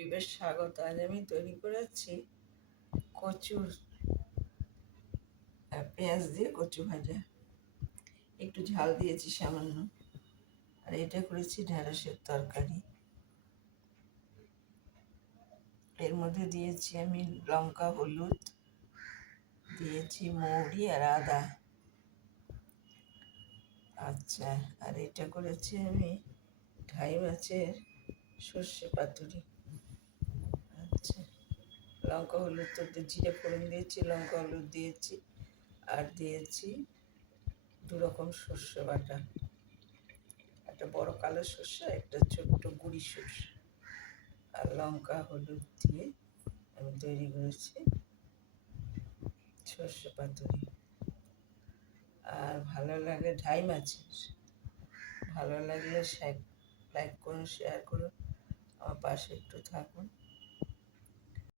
টিউবের স্বাগত। আজ আমি তৈরি করেছি কচুর পেঁয়াজ দিয়ে কচু ভাজা, একটু ঝাল দিয়েছি সামান্য। আর এটা করেছি ঢেঁড়সের তরকারি। এর মধ্যে দিয়েছি আমি লঙ্কা, হলুদ, দিয়েছি মৌরি আর আদা। আচ্ছা, আর এটা করেছি আমি ঢাই মাছের সর্ষে পাতুরি। আচ্ছা, লঙ্কা হলুদ তো জিরে ফোড়ন দিয়েছি, লঙ্কা হলুদ দিয়েছি, আর দিয়েছি 2 রকম সর্ষে বাটা, একটা বড় কালো সর্ষে, একটা ছোট্ট গুঁড়ি সর্ষে। আর লঙ্কা হলুদ দিয়ে আমি তৈরি করেছি সর্ষে পাতুরি। আর ভালো লাগে ঢাই মাছের, ভালো লাগলে লাইক করুন, শেয়ার করুন, আমার পাশে একটু থাকুন।